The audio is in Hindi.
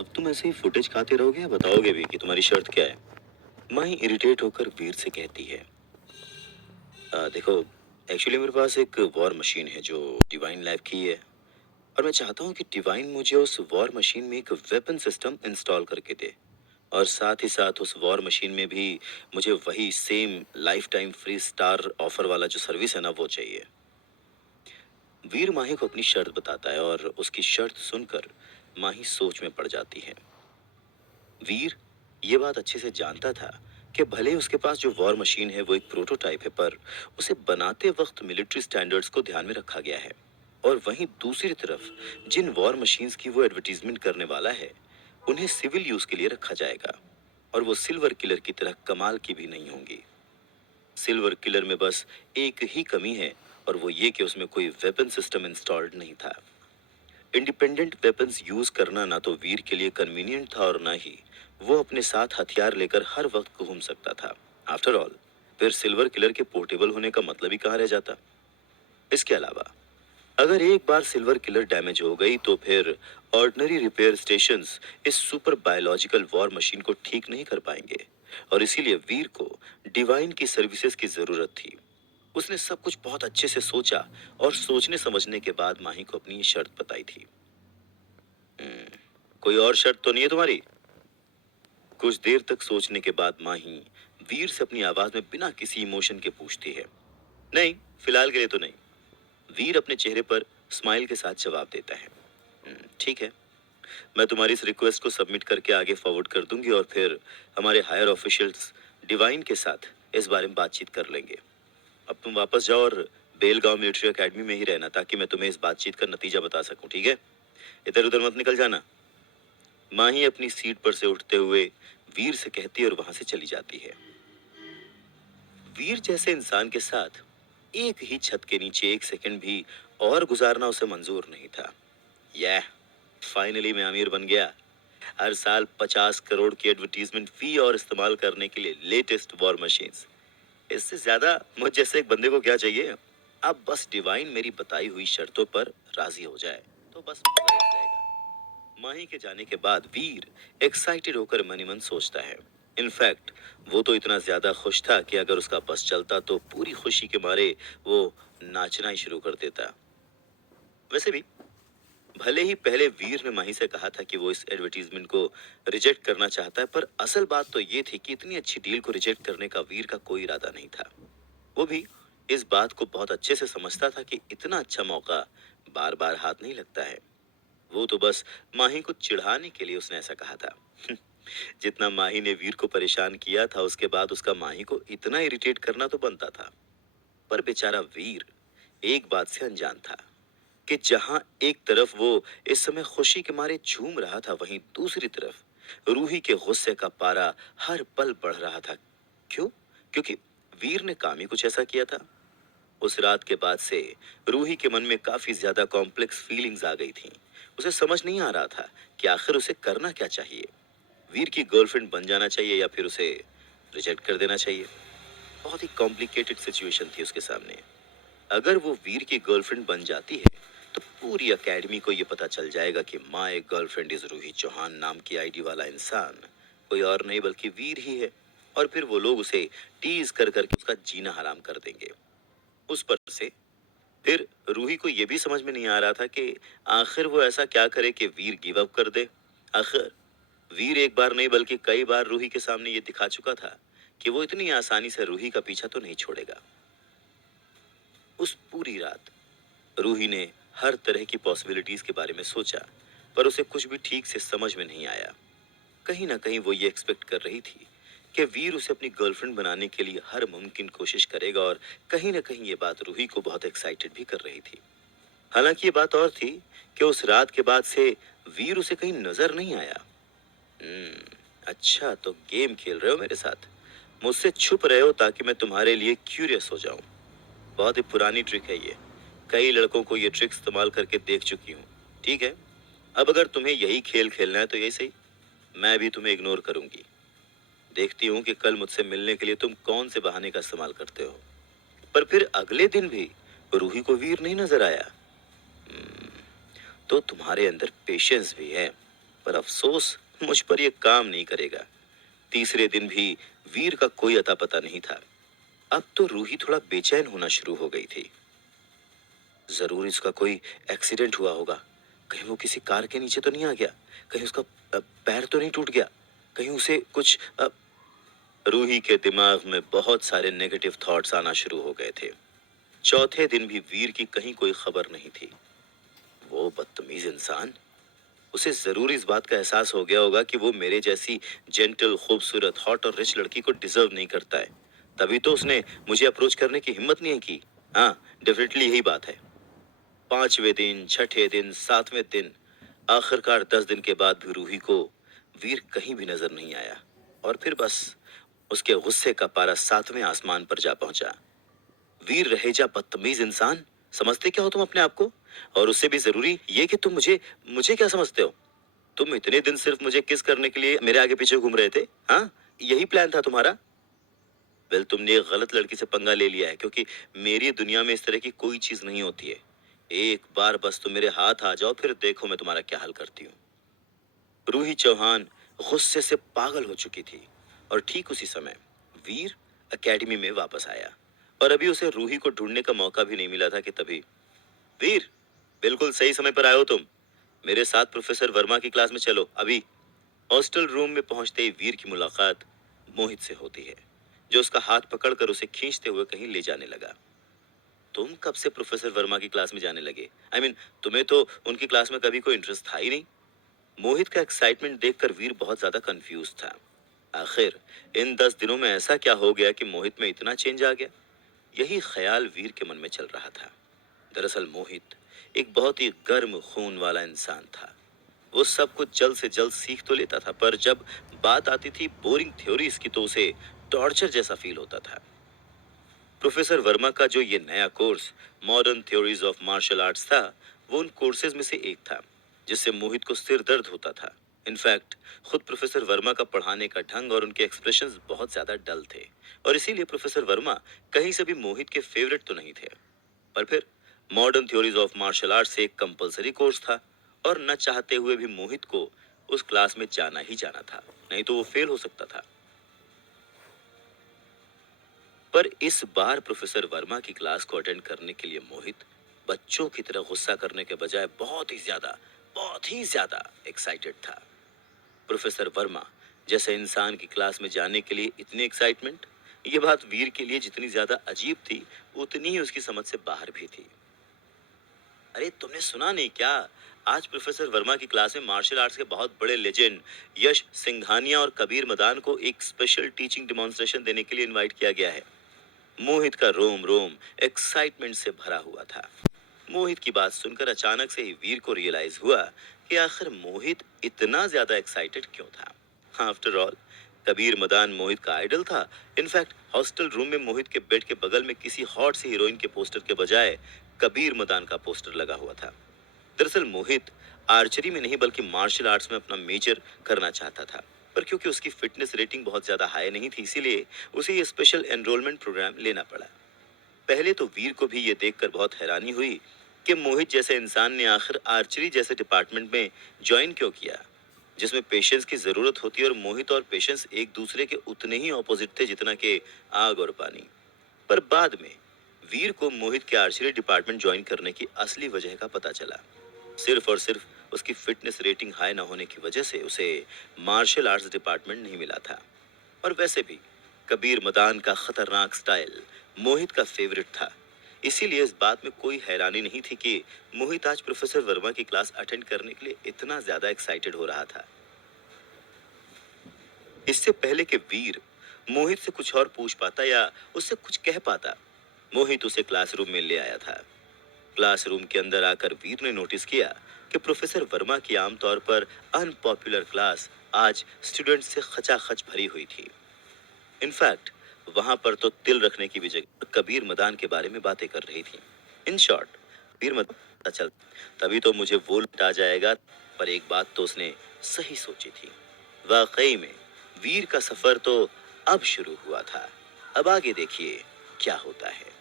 अब तुम ऐसे ही फुटेज खाते रहोगे या बताओगे भी कि तुम्हारी शर्त क्या है? माही इरिटेट होकर वीर से कहती है, देखो, एक्चुअली मेरे पास एक वॉर मशीन है जो डिवाइन लैब की है, और मैं चाहता हूँ कि डिवाइन मुझे उस वॉर मशीन में एक वेपन सिस्टम इंस्टॉल करके दे, और साथ ही साथ उस वॉर मशीन में भी मुझे वही same life time free star offer वाला जो सर्विस है ना, वो चाहिए। वीर माही को अपनी शर्त बताता है और उसकी शर्त सुनकर माही सोच में पड़ जाती है। वीर ये बात अच्छे से जानता था कि भले ही उसके पास जो वॉर मशीन है वो एक प्रोटोटाइप है, पर उसे बनाते वक्त मिलिट्री स्टैंडर्ड्स को ध्यान में रखा गया है। और वहीं दूसरी तरफ जिन वॉर मशीन्स की वो एडवर्टीजमेंट करने वाला है, उन्हें सिविल यूज के लिए रखा जाएगा, और वो सिल्वर किलर की तरह कमाल की भी नहीं होंगी। सिल्वर किलर में बस एक ही कमी है, और वो ये कि उसमें कोई वेपन सिस्टम इंस्टॉल्ड नहीं था। इंडिपेंडेंट वेपन्स यूज करना ना तो वीर के लिए कन्वीनियंट था और ना ही वो अपने साथ हथियार लेकर हर वक्त घूम सकता था। आफ्टर ऑल, फिर सिल्वर किलर के पोर्टेबल होने का मतलब ही कहाँ रह जाता। इसके अलावा अगर एक बार सिल्वर किलर डैमेज हो गई तो फिर ऑर्डिनरी रिपेयर स्टेशंस इस सुपर बायोलॉजिकल वॉर मशीन को ठीक नहीं कर पाएंगे, और इसीलिए वीर को डिवाइन की सर्विसेज की जरूरत थी। उसने सब कुछ बहुत अच्छे से सोचा, और सोचने समझने के बाद माही को अपनी ये शर्त बताई थी। कोई और शर्त तो नहीं है तुम्हारी? कुछ देर तक सोचने के बाद माही वीर से अपनी आवाज में बिना किसी इमोशन के पूछती है। नहीं, फिलहाल के लिए तो नहीं। वीर अपने चेहरे पर स्माइल के साथ जवाब देता है। ठीक है, मैं तुम्हारी इस रिक्वेस्ट को सबमिट करके आगे फॉरवर्ड कर दूंगी, और फिर हमारे हायर ऑफिशियल्स डिवाइन के साथ इस बारे में बातचीत कर लेंगे। अब तुम वापस जाओ और बेलगांव मिलिट्री एकेडमी में ही रहना, ताकि मैं तुम्हें इस बातचीत का नतीजा बता सकूं, ठीक है? इधर उधर मत निकल जाना। माही अपनी सीट पर से उठते हुए वीर से कहती है और वहां से चली जाती है। वीर जैसे इंसान के साथ एक ही छत के नीचे एक सेकंड भी और गुजारना उसे मंजूर नहीं था। यह फाइनली मैं अमीर बन गया। हर साल 50 करोड़ की एडवर्टीजमेंट फी और इस्तेमाल करने के लिए लेटेस्ट वॉर मशीन्स। इससे ज्यादा मुझ जैसे एक बंदे को क्या चाहिए? अब बस डिवाइन मेरी बताई हुई शर्तों पर राजी हो जाए तो बस मजा ही आ जाएगा। माही के जाने के बाद वीर एक्साइटेड होकर मन ही मन सोचता है। इनफैक्ट वो तो इतना ज्यादा खुश था कि अगर उसका बस चलता तो पूरी खुशी के मारे वो नाचना ही शुरू कर देता। वैसे भी भले ही पहले वीर ने माही से कहा था कि वो इस एडवर्टीजमेंट को रिजेक्ट करना चाहता है, पर असल बात तो ये थी कि इतनी अच्छी डील को रिजेक्ट करने का वीर का कोई इरादा नहीं था। वो भी इस बात को बहुत अच्छे से समझता था कि इतना अच्छा मौका बार बार हाथ नहीं लगता है। वो तो बस माही को चिढ़ाने के लिए उसने ऐसा कहा था। जितना माही ने वीर को परेशान किया था, उसके बाद उसका माही को इतना इरिटेट करना तो बनता था। पर बेचारा वीर एक बात से अनजान था कि जहां एक तरफ वो इस समय खुशी के मारे झूम रहा था, वहीं दूसरी तरफ रूही के गुस्से का पारा हर पल बढ़ रहा था। क्यों? क्योंकि वीर ने काम ही कुछ ऐसा किया था। उस रात के बाद से रूही के मन में काफी ज्यादा कॉम्प्लेक्स फीलिंग्स आ गई थीं। उसे समझ नहीं आ रहा था कि आखिर उसे करना क्या चाहिए। वीर की गर्लफ्रेंड बन जाना चाहिए या फिर उसे रिजेक्ट कर देना चाहिए। बहुत ही कॉम्प्लिकेटेड सिचुएशन थी उसके सामने। अगर वो वीर की गर्लफ्रेंड बन जाती है तो पूरी एकेडमी को ये पता चल जाएगा कि my girlfriend is Ruhi Chauhan नाम की आईडी वाला इंसान कोई और नहीं बल्कि वीर ही है, और फिर वो लोग उसे टीज कर करके उसका जीना हराम कर देंगे। उस पर से फिर रूही को यह भी समझ में नहीं आ रहा था कि आखिर वो ऐसा क्या करे कि वीर गिव अप कर दे। आखिर वीर एक बार नहीं बल्कि कई बार रूही के सामने ये दिखा चुका था कि वो इतनी आसानी से रूही का पीछा तो नहीं छोड़ेगा। उस पूरी रात रूही ने हर तरह की पॉसिबिलिटीज के बारे में सोचा, पर उसे कुछ भी ठीक से समझ में नहीं आया। कहीं ना कहीं वो ये एक्सपेक्ट कर रही थी कि वीर उसे अपनी गर्लफ्रेंड बनाने के लिए हर मुमकिन कोशिश करेगा, और कहीं ना कहीं ये बात रूही को बहुत एक्साइटेड भी कर रही थी। हालांकि ये बात और थी कि उस रात के बाद से वीर उसे कहीं नजर नहीं आया। अच्छा, तो गेम खेल रहे हो मेरे साथ, मुझसे छुप रहे हो ताकि मैं तुम्हारे लिए क्यूरियस हो जाऊं। बहुत ही पुरानी ट्रिक है ये, कई लड़कों को ये ट्रिक इस्तेमाल करके देख चुकी हूँ। ठीक है, अब अगर तुम्हें यही खेल खेलना है तो यही सही, मैं भी तुम्हें इग्नोर करूंगी। देखती हूँ कि कल मुझसे मिलने के लिए तुम कौन से बहाने का इस्तेमाल करते हो। पर फिर अगले दिन भी रूही को वीर नहीं नजर आया। तो तुम्हारे अंदर पेशेंस भी है। पर अफसोस मुझ पर यह काम नहीं करेगा। तीसरे दिन भी वीर का कोई अता पता नहीं था। अब तो रूही थोड़ा बेचैन होना शुरू हो गई थी। जरूर इसका कोई एक्सीडेंट हुआ होगा। कहीं वो किसी कार के नीचे तो नहीं आ गया? कहीं उसका पैर तो नहीं टूट गया? कहीं उसे कुछ रूही के दिमाग में बहुत सारे नेगेटिव थॉट्स आना शुरू हो गए थे। चौथे दिन भी वीर की कहीं कोई खबर नहीं थी। वो बदतमीज इंसान, उसे जरूर इस बात का एहसास हो गया होगा कि वो मेरे जैसी जेंटल, खूबसूरत, हॉट और रिच लड़की को डिजर्व नहीं करता है। तभी तो उसने मुझे अप्रोच करने की हिम्मत नहीं की। हाँ, डेफिनेटली यही बात है। पांचवें दिन, छठे दिन, सातवें दिन, आखिरकार 10 दिन के बाद भी रूही को वीर कहीं भी नजर नहीं आया। और फिर बस उसके गुस्से का पारा 7वें आसमान पर जा पहुंचा। वीर रहेजा बदतमीज इंसान, समझते क्या हो तुम अपने आप को? और उससे भी जरूरी ये कि तुम मुझे मुझे क्या समझते हो? तुम इतने दिन सिर्फ मुझे किस करने के लिए मेरे आगे पीछे घूम रहे थे? हाँ, यही प्लान था तुम्हारा? वेल, तुमने एक गलत लड़की से पंगा ले लिया है, क्योंकि मेरी दुनिया में इस तरह की कोई चीज नहीं होती है। एक बार बस तुम मेरे हाथ आ जाओ, फिर देखो मैं तुम्हारा क्या हाल करती हूँ। रूही चौहान गुस्से से पागल हो चुकी थी। और ठीक उसी समय वीर एकेडमी में वापस आया। और अभी उसे रूही को ढूंढने का मौका भी नहीं मिला था कि तभी, वीर, बिल्कुल सही समय पर आए हो तुम। मेरे साथ प्रोफेसर वर्मा की क्लास में चलो अभी। हॉस्टल रूम में पहुंचते ही वीर की मुलाकात मोहित से होती है, जो उसका हाथ पकड़कर उसे खींचते हुए कहीं ले जाने लगा। तुम कब से प्रोफेसर वर्मा की क्लास में जाने लगे? आई मीन, तुम्हें तो उनकी क्लास में कभी कोई इंटरेस्ट था ही नहीं। मोहित का एक्साइटमेंट देखकर वीर बहुत ज्यादा कंफ्यूज था। आखिर इन 10 दिनों में ऐसा क्या हो गया कि मोहित में इतना चेंज आ गया? यही ख्याल वीर के मन में चल रहा था। दरअसल मोहित एक बहुत ही गर्म खून वाला इंसान था। वो सब कुछ जल्द से जल्द सीख तो लेता था, पर जब बात आती थी बोरिंग थ्योरीज की तो उसे टॉर्चर जैसा फील होता था। प्रोफेसर वर्मा का जो ये नया course modern theories of martial arts था, वो उन कोर्सेज में से एक था जिससे मोहित को सिर दर्द होता था। इनफैक्ट खुद प्रोफेसर वर्मा का पढ़ाने का ढंग और उनके एक्सप्रेशंस बहुत ज्यादा डल थे, और इसीलिए प्रोफेसर वर्मा कहीं से भी मोहित के फेवरेट तो नहीं थे। पर फिर modern theories of martial arts एक कंपलसरी कोर्स था, और न चाहते हुए भी मोहित को उस क्लास में जाना ही जाना था, नहीं तो वो फेल हो सकता था। पर इस बार प्रोफेसर वर्मा की क्लास को अटेंड करने के लिए मोहित बच्चों की तरह गुस्सा करने के बजाय बहुत ही ज्यादा एक्साइटेड था। प्रोफेसर वर्मा जैसे इंसान की क्लास में जाने के लिए इतनी एक्साइटमेंट, ये बात वीर के लिए जितनी ज्यादा अजीब थी, उतनी ही उसकी समझ से बाहर भी थी। अरे, तुमने सुना नहीं क्या? आज प्रोफेसर वर्मा की क्लास में मार्शल आर्ट्स के बहुत बड़े लेजेंड यश सिंघानिया और कबीर मदान को एक स्पेशल टीचिंग डिमॉन्स्ट्रेशन देने के लिए इनवाइट किया गया है। मोहित का रोम रोम एक्साइटमेंट से भरा हुआ था। मोहित की बात सुनकर अचानक से ही वीर को रियलाइज हुआ कि आखिर मोहित इतना ज्यादा एक्साइटेड क्यों था। आफ्टर ऑल, कबीर मदान मोहित का आइडल था। इनफैक्ट हॉस्टल रूम में मोहित के बेड के बगल में किसी हॉट सी हीरोइन के पोस्टर के बजाय कबीर मदान का पोस्टर लगा हुआ था। दरअसल मोहित आर्चरी में नहीं बल्कि मार्शल आर्ट्स में अपना मेजर करना चाहता था, पर क्योंकि उसकी फिटनेस रेटिंग बहुत ज्यादा हाई नहीं थी, इसीलिए उसे ये स्पेशल एनरोलमेंट प्रोग्राम लेना पड़ा। पहले तो वीर को भी ये देखकर बहुत हैरानी हुई कि मोहित जैसे इंसान ने आखिर आर्चरी जैसे डिपार्टमेंट में ज्वाइन क्यों किया, जिसमें पेशेंस की जरूरत होती है, और मोहित और पेशेंस एक दूसरे के उतने ही ऑपोजिट थे जितना कि आग और पानी। पर बाद में वीर को मोहित के आर्चरी डिपार्टमेंट ज्वाइन करने की असली वजह का पता चला। सिर्फ और सिर्फ उसकी फिटनेस रेटिंग हाई ना होने की वजह से उसे मार्शल आर्ट्स डिपार्टमेंट नहीं मिला था। और वैसे भी कबीर मदान का खतरनाक स्टाइल मोहित का फेवरेट था। इसीलिए इस बात में कोई हैरानी नहीं थी कि मोहित आज प्रोफेसर वर्मा की क्लास अटेंड करने के लिए इतना ज्यादा एक्साइटेड हो रहा था। इससे पहले कि वीर मोहित से कुछ और पूछ पाता या उससे कुछ कह पाता, मोहित उसे क्लासरूम में ले आया था। क्लासरूम के अंदर आकर वीर ने नोटिस किया कि प्रोफेसर वर्मा की आमतौर पर अनपॉपुलर क्लास आज स्टूडेंट से खचाखच भरी हुई थी। इनफैक्ट वहां पर तो तिल रखने की भी जगह कबीर मदान के बारे में बातें कर रही थी। इन शॉर्ट, कबीर मदान पता चल तभी तो मुझे वो लुटा जाएगा। पर एक बात तो उसने सही सोची थी। वाकई में वीर का सफर तो अब शुरू हुआ था। अब आगे देखिए क्या होता है।